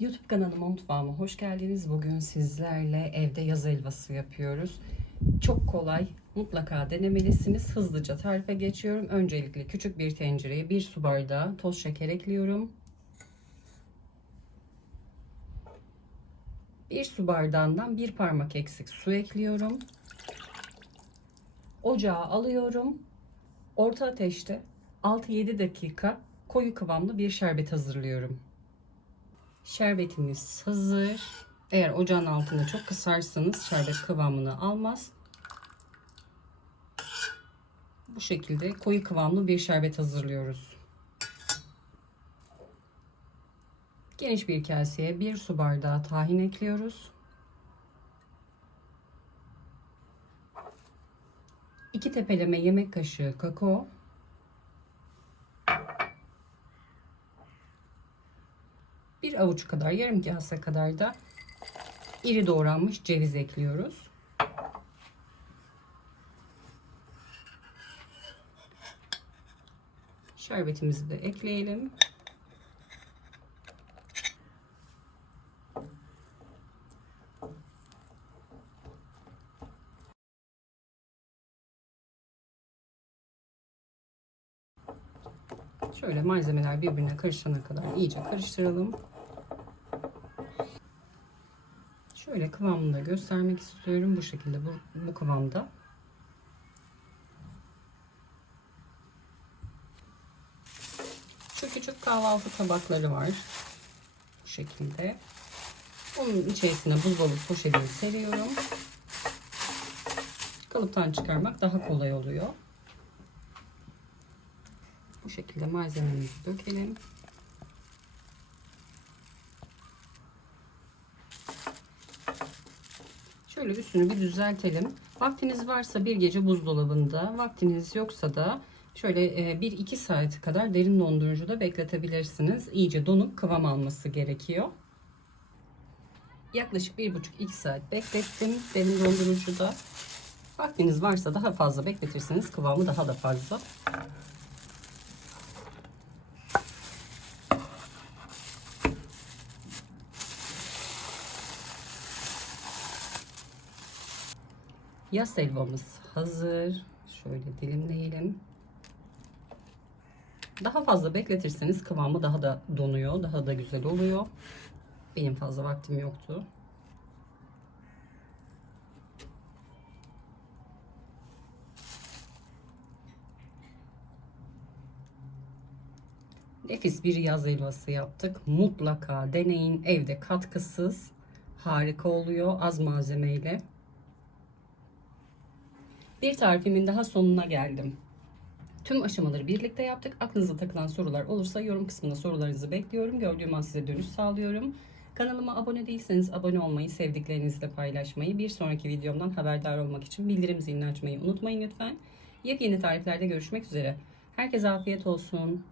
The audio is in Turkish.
YouTube kanalıma mutfağıma hoş geldiniz. Bugün sizlerle evde yaz helvası yapıyoruz. Çok kolay. Mutlaka denemelisiniz. Hızlıca tarife geçiyorum. Öncelikle küçük bir tencereye bir su bardağı toz şeker ekliyorum. Bir su bardağından bir parmak eksik su ekliyorum. Ocağa alıyorum. Orta ateşte 6-7 dakika koyu kıvamlı bir şerbet hazırlıyorum. Şerbetimiz hazır. Eğer ocağın altını çok kısarsanız şerbet kıvamını almaz. Bu şekilde koyu kıvamlı bir şerbet hazırlıyoruz. Geniş bir kaseye bir su bardağı tahin ekliyoruz. 2 tepeleme yemek kaşığı kakao. Bir avuç kadar, yarım kase kadar da iri doğranmış ceviz ekliyoruz. Şerbetimizi de ekleyelim. Şöyle malzemeler birbirine karışana kadar iyice karıştıralım. Şöyle kıvamını da göstermek istiyorum. Bu şekilde bu, bu kıvamda. Şu küçük kahvaltı tabakları var. Bu şekilde. Onun içerisine buzdolabı poşetini seriyorum. Kalıptan çıkarmak daha kolay oluyor. Bu şekilde malzememizi dökelim. Şöyle üstünü bir düzeltelim. Vaktiniz varsa bir gece buzdolabında, vaktiniz yoksa da şöyle 1-2 saat kadar derin dondurucuda bekletebilirsiniz. İyice donup kıvam alması gerekiyor. Yaklaşık 1,5-2 saat beklettim derin dondurucuda. Vaktiniz varsa daha fazla bekletirseniz kıvamı daha da fazla. Yaz helvamız hazır. Şöyle dilimleyelim. Daha fazla bekletirseniz kıvamı daha da donuyor. Daha da güzel oluyor. Benim fazla vaktim yoktu. Nefis bir yaz helvası yaptık. Mutlaka deneyin. Evde katkısız. Harika oluyor. Az malzemeyle. Bir tarifimin daha sonuna geldim. Tüm aşamaları birlikte yaptık. Aklınıza takılan sorular olursa yorum kısmına sorularınızı bekliyorum. Gördüğüm an size dönüş sağlıyorum. Kanalıma abone değilseniz abone olmayı, sevdiklerinizle paylaşmayı, bir sonraki videomdan haberdar olmak için bildirim zilini açmayı unutmayın lütfen. Yepyeni tariflerde görüşmek üzere. Herkese afiyet olsun.